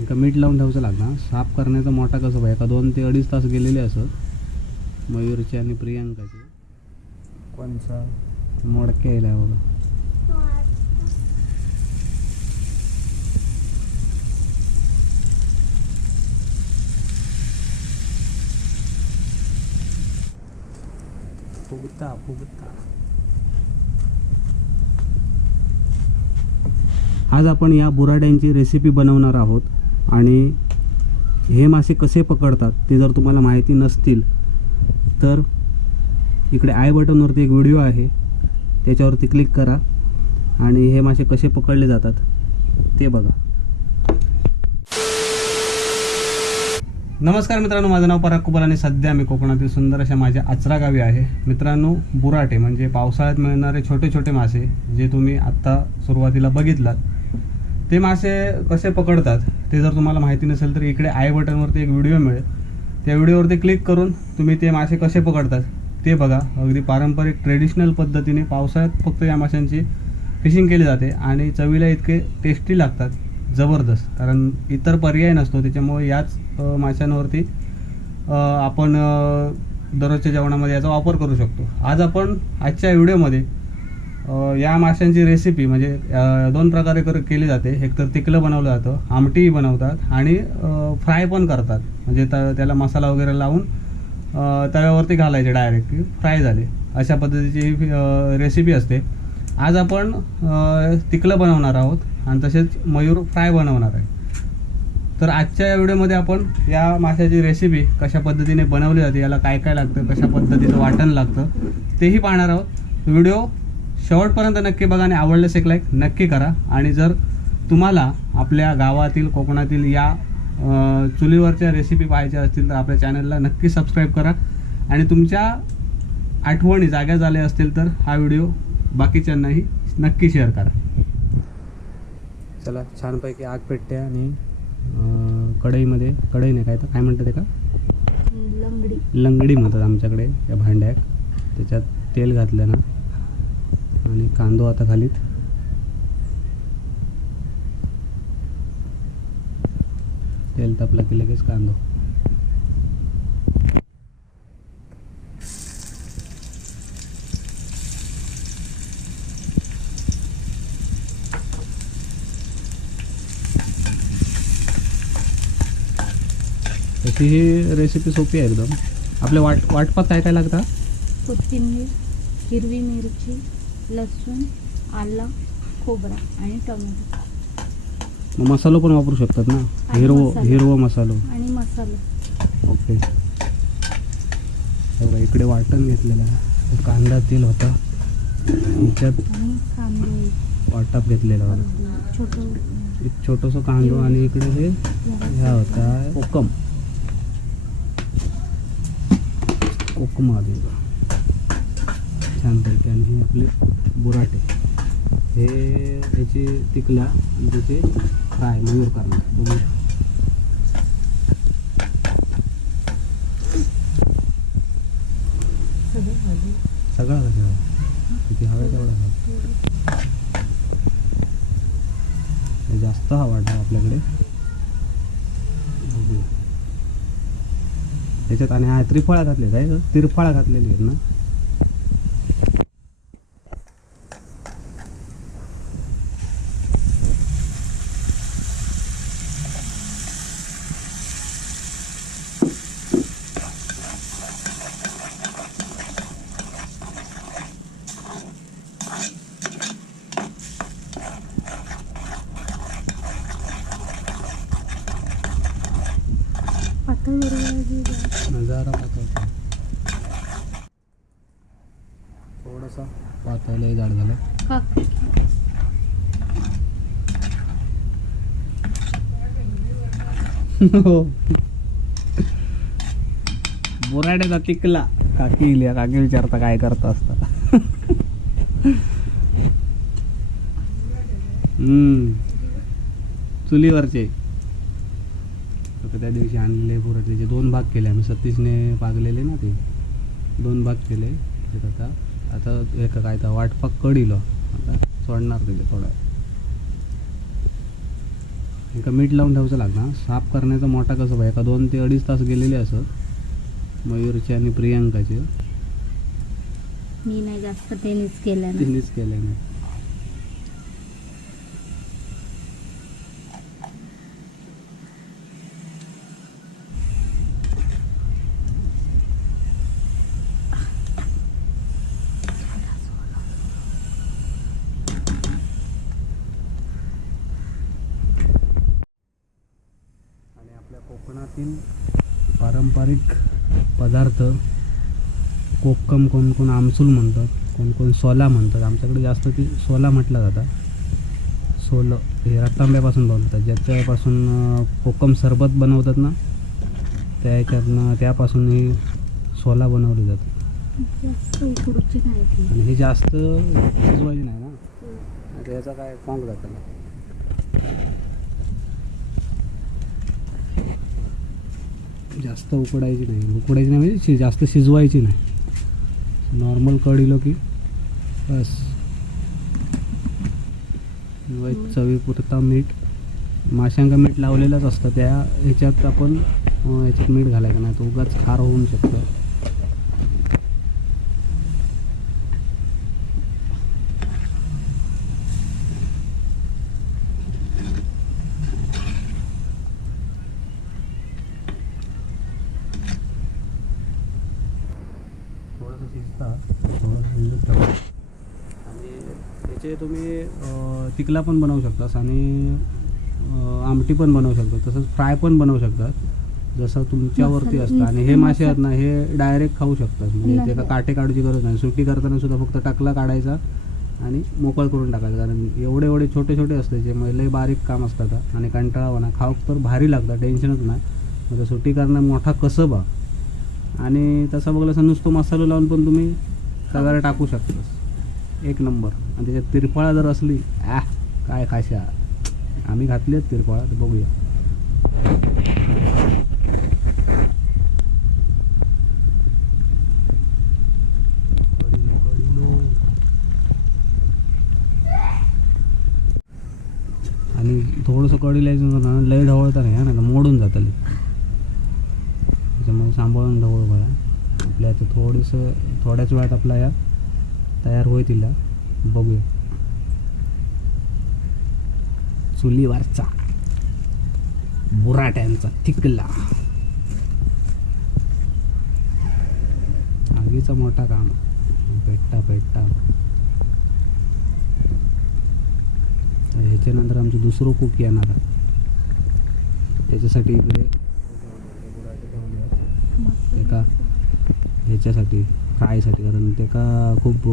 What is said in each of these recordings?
एका मीठ लावून ठेवायचं लागणार. साफ करण्याचा मोठा कसं पाहिजे एका दोन ते अडीच तास गेलेले असत मयूरचे आणि प्रियांकाचे. कोणचा? मोडके यायला बघा. फुगता फुगता. आज आपण या बुराड्यांची रेसिपी बनवणार आहोत. आणि हे मासे कसे पकडतात ते जर तुम्हाला माहिती नसतील तर इकडे आय बटनवरती एक व्हिडिओ आहे. त्याच्यावरती क्लिक करा आणि हे मासे कसे पकडले जातात ते बघा. नमस्कार मित्रांनो माझं नाव पराग कुबल आणि सध्या मी कोकणातील सुंदर अशा माझ्या आचरा गावी आहे. मित्रांनो बुराटे म्हणजे पावसाळ्यात मिळणारे छोटे छोटे मासे जे तुम्ही आत्ता सुरुवातीला बघितलात ते मासे कसे पकडतात ते जर तुम्हाला माहिती नसेल तर इकडे आय बटनवरती एक व्हिडिओ मिळेल. त्या व्हिडिओवरती क्लिक करून तुम्ही ते मासे कसे पकडतात ते बघा. अगदी पारंपरिक ट्रेडिशनल पद्धतीने पावसाळ्यात फक्त या माशांची फिशिंग केली जाते आणि चवीला इतके टेस्टी लागतात जबरदस्त. कारण इतर पर्याय नसतो त्याच्यामुळे याच माशांवरती आपण दररोजच्या जेवणामध्ये याचा वापर करू शकतो. आज आपण आजच्या व्हिडिओमध्ये या माशांची रेसिपी म्हणजे दोन प्रकारे कर केली जाते. एक तर तिकलं बनवलं जातं आमटीही बनवतात आणि फ्राय पण करतात. म्हणजे त त्याला मसाला वगैरे लावून तव्यावरती घालायचे डायरेक्टली फ्राय झाले. अशा पद्धतीची रेसिपी असते. आज आपण तिकलं बनवणार आहोत आणि तसेच मयूर फ्राय बनवणार आहे. तर आजच्या या व्हिडिओमध्ये आपण या माशाची रेसिपी कशा पद्धतीने बनवली जाते याला काय काय लागतं कशा पद्धतीचं वाटण लागतं तेही पाहणार आहोत. व्हिडिओ शेवटपर्यंत नक्की बघा आणि आवडल्यास एक लाईक नक्की करा. आणि जर तुम्हाला आपल्या गावातील कोकणातील या चुलीवरच्या रेसिपी पाहायच्या असतील तर आपल्या चॅनलला नक्की सबस्क्राईब करा. आणि तुमच्या आठवणी जाग्या झाल्या असतील तर हा व्हिडिओ बाकीच्यांनाही नक्की शेअर करा. चला छानपैकी आग पेटते आणि कढईमध्ये कढई नाही काय तर काय म्हणतात ते का लंगडी. लंगडी म्हणतात आमच्याकडे या भांड्यात. त्याच्यात तेल घातलं ना. आणि कांदो आता खालीत. तेल तापलं की लगेच कांदो. तशी ही रेसिपी सोपी आहे एकदम. आपल्या वाट वाटपात काय काय लागतं? कोथिंबीर हिरवी मिरची लसूण आला खोबरा आणि टोमॅटो. मग मसालो पण वापरू शकतात ना? आणि हिरवो मसाला. हिरवो मसालो. आणि मसाला. ओके. हे बघा इकडे वाटण घेतलेलं आहे. तो कांदा तेल होता. ह्याच्यात आणि कांदे. वाटप घेतलेला होता. छोटं एक छोटंसं कांदो आणि इकडे हे ह्या होता कोकम. कोकम आधी. छानपैकी आणि हे आपले बुराटे. हे याचे तिकला आणि त्याचे फ्राय मयूर करणार. बघू. सगळं सगळा कसा किती हवा आहे तेवढा हे जास्त हवा वाटतं आपल्याकडे. त्याच्यात आणि हा त्रिफळा घातले काय तिरफळा घातलेली आहेत ना पातळ बरोबर नजारा पातळ थोडासा पातळ लय जाड झालं का हो बोराड्याचा टिकला काकी इल्या काकी विचारता काय करता असता. हम्म. चुलीवरचे. त्या दिवशी आणलेले बोराट्याचे दोन भाग केले आम्ही सतीशने पागलेले ना ते. दोन भाग केले. आता आता एका काय तर वाटपाक कडीलो आता सोडणार त्याचे थोडा. एका मीठ लावून ठेवायचं लागणार. साफ करण्याचा मोठा कसं बघा एका दोन ते अडीच तास गेलेले असत मयूरचे आणि प्रियंकाचे. मी नाही जास्त टेनिस केलं ना. तिनेच केल्याने आणि आपल्या कोकणातील पारंपरिक पदार्थ कोक्कम कोण कोण आमसूल म्हणतात कोण कोण सोला म्हणतात. आमच्याकडे जास्त ती सोला म्हटलं जातं. सोलं हे रतांब्यापासून बनवतात. ज्याच्यापासून कोकम सरबत बनवतात ना त्या ह्याच्यातनं त्यापासून ही सोला बनवली जाते. आणि हे जास्त शिजवायची नाही ना. आता याचा काय कॉंग जातं जास्त उकडायची नाही. उकडायची नाही म्हणजे जास्त शिजवायची नाही. नॉर्मल कढीलो की? बस. चवी चवीपुरता मीठ. माशांका मीठ लावलेलंच असतं. त्या ह्याच्यात आपण ह्याच्यात मीठ घालायचं नाही. तो उगाच खार होऊन शकतं थोडंसं शिजता थोडंसं शिजत ठेवा आणि त्याचे तुम्ही अं, तिकला पण बनवू शकतास आणि आमटी पण बनवू शकता तसंच फ्राय पण बनवू शकतात. जसं तुमच्यावरती असतं आणि हे मासे आहेत ना हे डायरेक्ट खाऊ शकतात. म्हणजे. त्याला काटे काढूची गरज नाही. सुट्टी करताना सुद्धा फक्त टाकला काढायचा आणि मोकळ करून टाकायचं. कारण एवढे एवढे छोटे छोटे असते जे लय बारीक काम असतात आणि कंटाळावाना खाऊ तर भारी लागतं टेन्शनच नाही. म्हणजे सुट्टी करणं मोठा कसबा आणि तसं बघलं असं नुसतं मसाला लावून पण तुम्ही सगळं टाकू शकता. एक नंबर. आणि त्याच्यात तिरफळा जर असली आ काय खाशा आम्ही घातली आहेत तिरफळा तर बघूया. आणि थोडंसं कढी लायचं ना लय ढवळता नाही तर ना मोडून जातली त्याच्यामुळे सांभाळून ढवळ बघा आपल्या थोडंसं थोड्याच वेळात आपला या तयार होईल तिला बघूया. चुलीवरचा बुराट्यांचा थिकला. आगीचा मोठा काम. भेटता भेटता ह्याच्यानंतर आमचं दुसरं कुक येणार त्याच्यासाठी इकडे एका ह्याच्यासाठी फ्रायसाठी. कारण त्याका खूप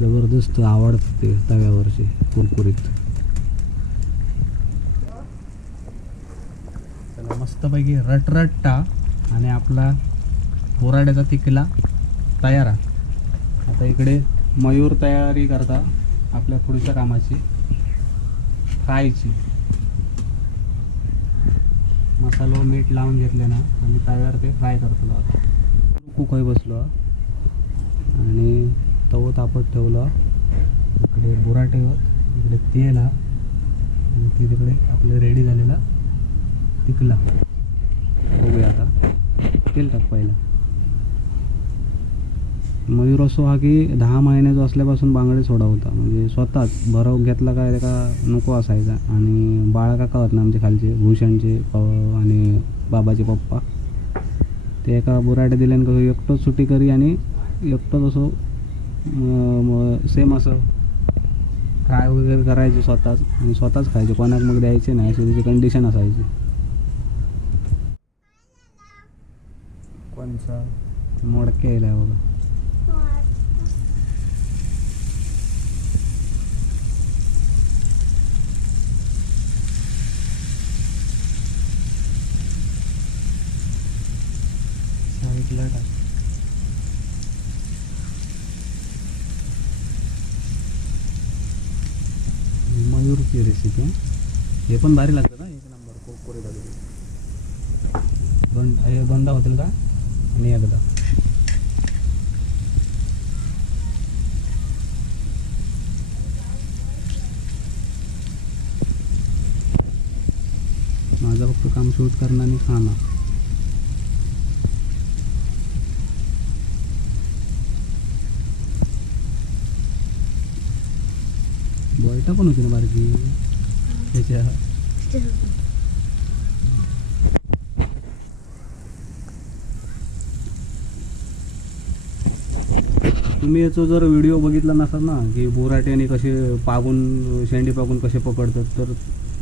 जबरदस्त आवडते तव्यावरचे कुरकुरीत. त्याला मस्तपैकी रटरट्टा आणि आपला बोराड्याचा तिकला तयार आहे. आता इकडे मयूर तयारी करता आपल्या पुढच्या कामाची फ्रायची मसालो मीठ लावून घेतले ना आणि तव्यावर ते फ्राय करतो. आता कुकई बसलो. आणि तव तापत ठेवलं. इकडे बुराटे होत इकडे तेल हा आणि ती तिकडे आपले रेडी झालेला तिकला बघूया आता. तेल टाक पहिला. मयूर असो हा की दहा महिन्याचा असल्यापासून बांगडे सोडा होता. म्हणजे स्वतःच भरव घेतला काय का नको असायचा. आणि बाळा काका होत ना आमचे खालचे भूषणचे प आणि बाबाचे पप्पा. ते एका बुराटे दिल्यानं कसं एकटोच सुट्टी करी आणि एकटोच असो सेम असं. फ्राय वगैरे करायचे स्वतःच आणि स्वतःच खायचे. कोणाक मग द्यायचे नाही अशी त्याची कंडिशन असायची. कोणचा? मोडके यायला बघा. साईडला टाक. मयूरची रेसिपी हे पण भारी लागतं ना एक नंबर कुरकुरीत दोन हे दोनदा होतील का? आणि एकदा. माझं फक्त काम शूट करणं आणि खाणं. बॉयटा पण होती ना बारकी त्याच्या तुम्ही याचा जर व्हिडिओ बघितला नसाल ना की बोराट्याने कसे पागून शेंडी पागून कसे पकडतात तर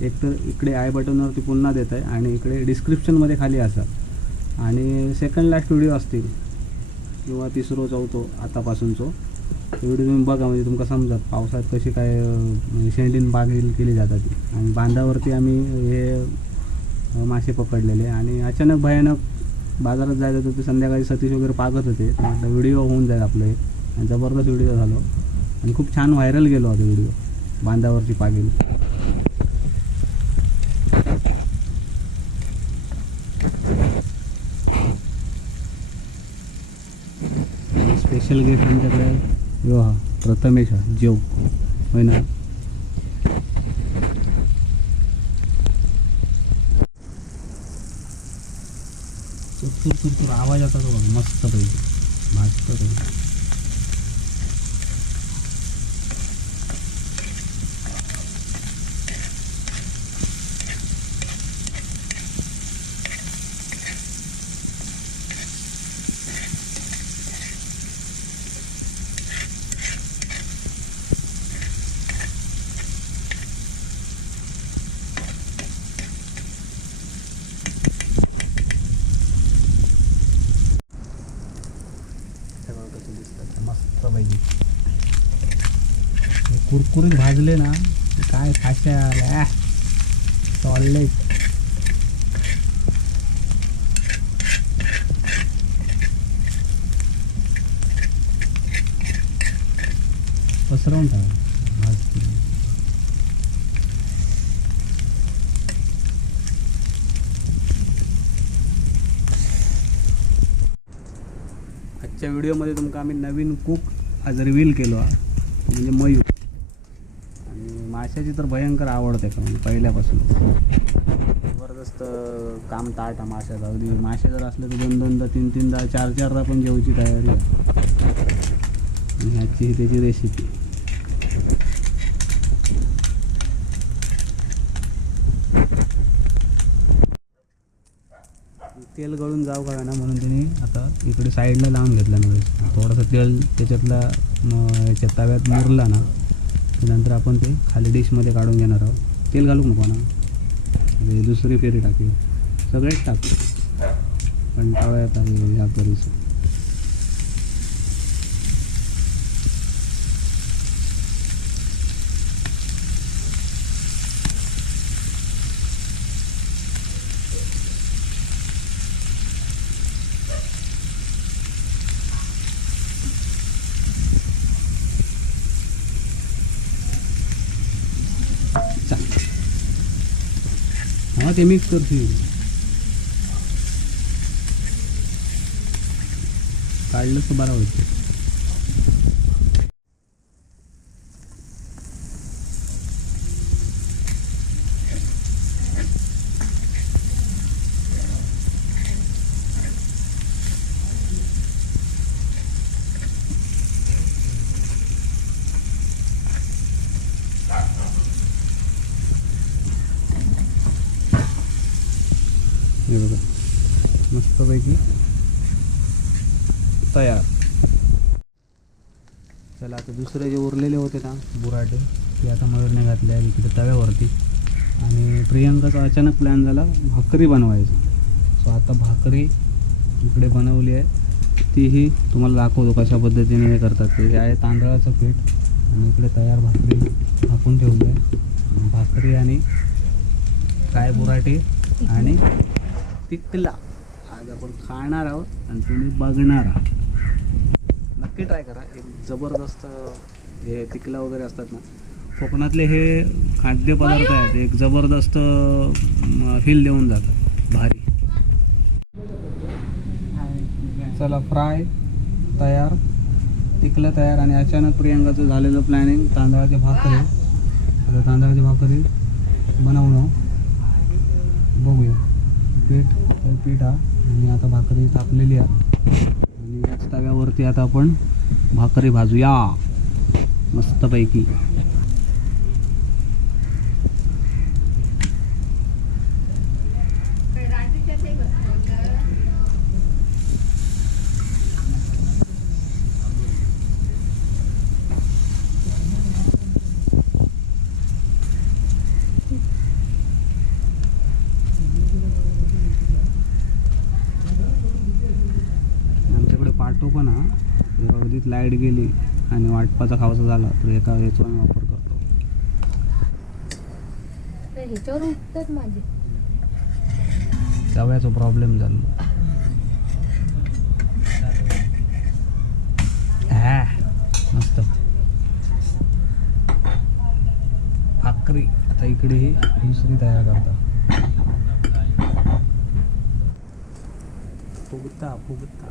एक तर इकडे आय बटनवरती पुन्हा देत आहे आणि इकडे डिस्क्रिप्शनमध्ये खाली असाल आणि सेकंड लास्ट व्हिडिओ असतील किंवा तिसरो चौथो आतापासूनचो. व्हिडिओ तुम्ही बघा म्हणजे तुमका समजा पावसात कशी काय म्हणजे शेंडीन बाग केली जातात ती. आणि बांधावरती आम्ही हे मासे पकडलेले. आणि अचानक भयानक बाजारात जायचं होतं ते संध्याकाळी सतीश वगैरे पागत होते. म्हटलं व्हिडिओ होऊन जाईल आपलं आणि जबरदस्त व्हिडिओ झालो. आणि खूप छान व्हायरल गेलो होता व्हिडिओ बांधावरची पागेल. स्पेशल गेस्ट आमच्याकडे यो हा प्रथमेश हा जेव होय ना चुर चुर चुर आवाज आता तो मस्त पाहिजे मस्त पाहिजे सगळं कसं दिसतं मस्त पाहिजे कुरकुरीत भाजले ना काय खाशा टॉलले पसरवून टाका आजच्या व्हिडिओमध्ये तुमका आम्ही नवीन कुक आज रिव्हील केलो हा म्हणजे मयूर. आणि माशाची तर भयंकर आवड का म्हणजे पहिल्यापासून. जबरदस्त काम ताट हा माशाचा. अगदी मासे जर असले तर दोन दोनदा तीन तीनदा चार चारदा पण जेवची तयारी आहे. आणि ह्याची त्याची रेसिपी तेल गळून जाऊ का ना म्हणून त्यांनी आता इकडे साईडला लावून घेतलं ना थोडंसं तेल त्याच्यातला याच्या तव्यात मुरला ना त्यानंतर नंतर आपण ते खाली डिशमध्ये काढून घेणार आहोत. तेल घालू नको ना. म्हणजे दुसरी फेरी टाकू सगळेच टाकू कंटाळा येत आहे या करीचं चाल हां ते मिक्स करशील काढलं तर बरं होतं हे बघा. मस्तपैकी तयार. चला आता दुसरे जे उरलेले होते ना बुराटे ते आता मयूरने घातले आहे इकडे तव्यावरती. आणि प्रियंकाचा अचानक प्लॅन झाला भाकरी बनवायचा. सो आता भाकरी इकडे बनवली आहे. तीही तुम्हाला दाखवतो कशा पद्धतीने हे करतात. ते आहे तांदळाचं पीठ. आणि इकडे तयार भाकरी टाकून ठेवली आहे. भाकरी आणि काय बुराटे आणि तिकला आज आपण खाणार आहोत आणि तुम्ही बघणार आहात. नक्की ट्राय करा. एक जबरदस्त हे तिकला वगैरे असतात ना कोकणातले हे खाद्यपदार्थ आहेत. एक जबरदस्त फील देऊन जातात. भारी. चला फ्राय तयार. तिकलं तयार. आणि अचानक प्रियंकाचं झालेलं प्लॅनिंग तांदळाची भाकरी. आता तांदळाची भाकरी बनवणं. बघूया. पीठ तर पीठ हा आणि आता भाकरी तापलेली आहे. आणि याच तव्यावरती आता आपण भाकरी भाजूया. मस्तपैकी आमच्याकडे पाटो पण हा जर अगदीच लाइट गेली वाटपाचा खावाचा झाला तर एका याचा आम्ही वापर करतो. ह्याच्यावर उठतात माझे. तव्याचा प्रॉब्लेम झाला. हा, मस्त. भाकरी. आता इकडे ही दुसरी तयार करता फुगता फुगता.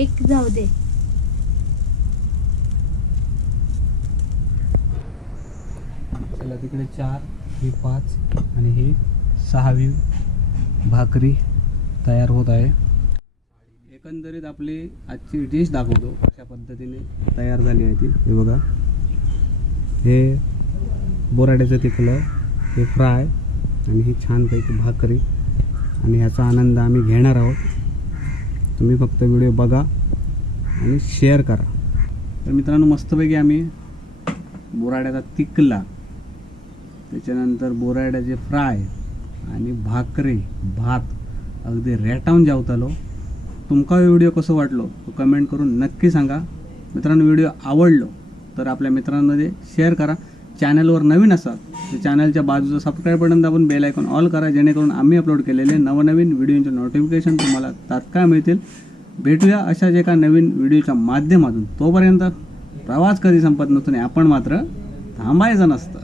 एक जाऊ दे. चला तिकडे चार ही पाच आणि ही सहावी भाकरी तयार होत आहे. एकंदरीत आपली आजची डिश दाखवतो. अशा पद्धतीने तयार झाली आहे ती. हे बघा. हे बोराड्याचं तिकलं हे फ्राय आणि ही छानपैकी भाकरी. आणि ह्याचा आनंद आम्ही घेणार आहोत. तुम्ही फक्त व्हिडिओ बघा आणि शेअर करा. तर मित्रांनो मस्तपैकी आम्ही बोराड्याचा तिकला त्याच्यानंतर बोराड्याचे फ्राय आणि भाकरी भात अगदी रेटावून जेवतालो तुमका व्हिडिओ कसं वाटलो तो कमेंट करून नक्की सांगा. मित्रांनो व्हिडिओ आवडलो तर आपल्या मित्रांमध्ये शेअर करा. चॅनलवर नवीन असाल तर चॅनलच्या बाजूचं सबस्क्राईब बटन दाबून बेल आयकॉन ऑल करा जेणेकरून आम्ही अपलोड केलेले नवनवीन व्हिडिओचे नोटिफिकेशन तुम्हाला तात्काळ मिळतील. भेटूया अशाच एका नवीन व्हिडिओच्या माध्यमातून. तोपर्यंत प्रवास कधी संपत नसतो आणि आपण मात्र थांबायचं नसतं.